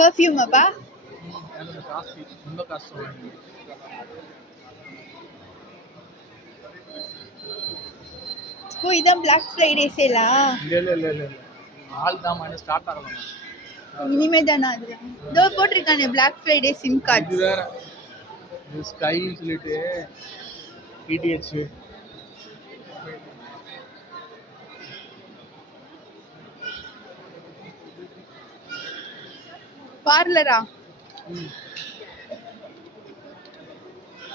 பர்ஃப்யூம் அப்பா எனக்கு காஸ்ட்லி ரொம்ப கஷ்டம். ஓ இதான் பிளாக் ஃப்ரைடே சேலா? இல்ல நாள் தான் மணி ஸ்டார்ட் ஆகலாம். இனிமே தானா அதெல்லாம்? இதோ போட்டிருக்கானே பிளாக் ஃப்ரைடே சிம் இது கார்ட்ஸ். வேற இது ஸ்கைன்னு சொல்லிட்டு பிடிஹெச் பார்லரா?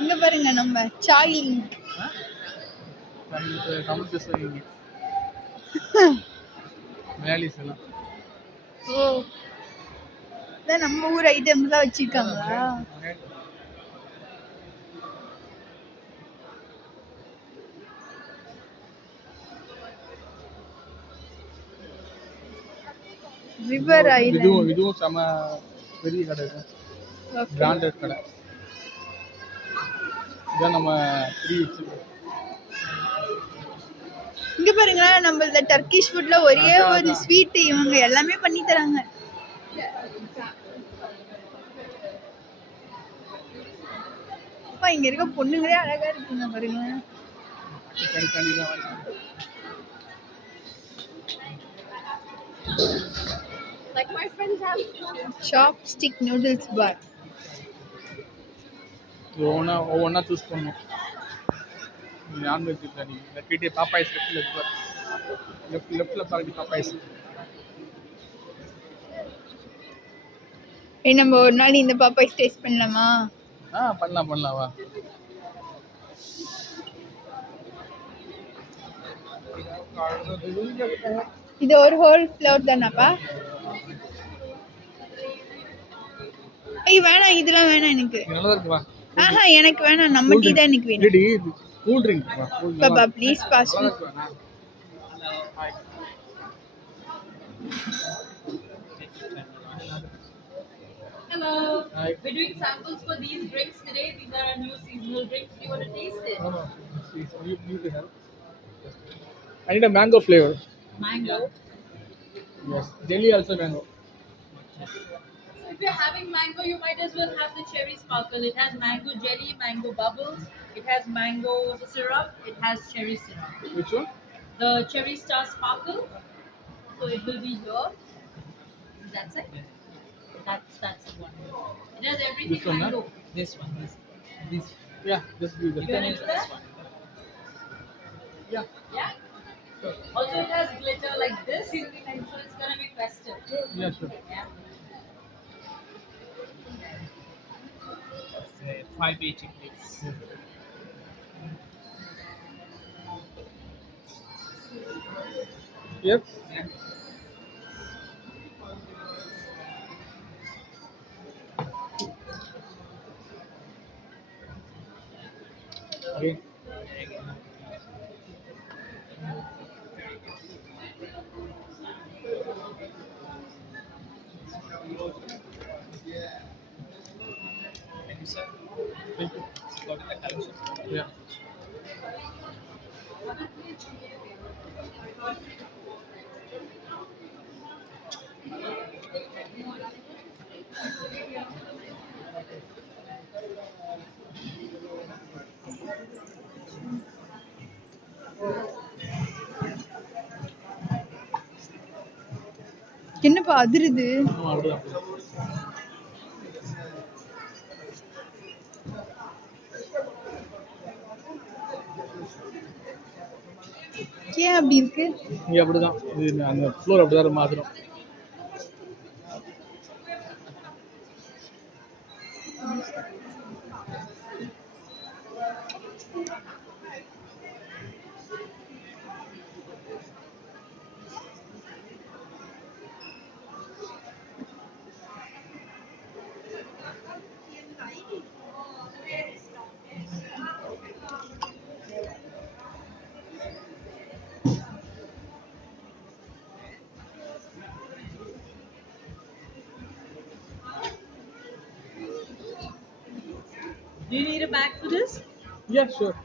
இங்க பாருங்க நம்ம சாய் லிங்க். தமிழ் பேசுறீங்க மலையாளிஸ் எல்லாம். ஓ இதான் நம்ம ஊர் ஐட்டம்ஸ்லாம் வச்சிருக்காங்களா? River island. இதுவும் செம பெரிய கடை. பிராண்டட் கடை. இதான் நம்ம இங்க பாருங்க நம்மள டர்க்கிஷ் ஃபுட்ல ஒரே ஒரு ஸ்வீட் இவங்க எல்லாமே பண்ணி தராங்க. அப்பா இங்க இருக்க பொண்ணுங்களே அழகா இருக்குங்க பாருங்க. Like my friends have chopstick noodles bar. ஒவ்வொன்றா சூஸ் பண்ணணும். நான்வெஜ் பிரியாணி பிடி பாப்பாய்ஸ் லெஃப்ட்ல பாருங்க பாப்பாய்ஸ். நம்ம ஒரு நாள் இந்த பாப்பாய்ஸ் டேஸ்ட் பண்ணலாமா? பண்ணலாம் வா. இது ஒரு ஹோல் ஃப்ளோர் தானப்பா? வேணாம் இதெல்லாம் வேணாம் எனக்கு. நல்லா இருக்கு வா. எனக்கு வேணாம் நம்ம டீ தான் எனக்கு வேணும். இல்லடி கூல் ட்ரிங்க் வா. பாப்பா please pass. Hello. Hi. We're doing samples for these drinks today. These are our new seasonal drinks. Do you want to taste it? No. Please, you can help. I need a mango flavor. Mango? Yes. Jelly also mango. So if you're having mango, you might as well have the cherry sparkle. It has mango jelly, mango bubbles. It has mango syrup. It has cherry syrup. Which one? The cherry star sparkle. So it will be here. That's it. That's the one. It has everything This one, mango. Huh? This one. This. Yeah, just do that. You can use this one. Yeah. Yeah. Sure. Also, it has glitter like this, so it's gonna be festive. Yeah, sure. Yeah. 580 please. Yep. Yeah. Okay. Thank you, sir. Got the collection. Yeah. என்னப்பா அதிருது? ஏன் அப்படி இருக்கு? இங்க அப்படிதான். இது அந்த ஃப்ளோர் அப்படிதான் மாத்திரம். Do you need a bag for this? Yeah, sure.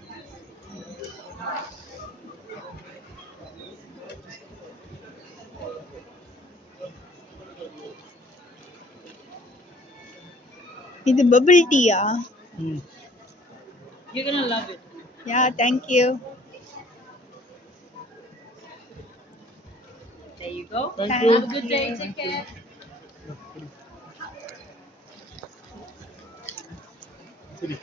இது பபிள் டீயா? ம். You're gonna love it. Yeah thank you. There you go. Thank you. Have a good day. Take care. சரி.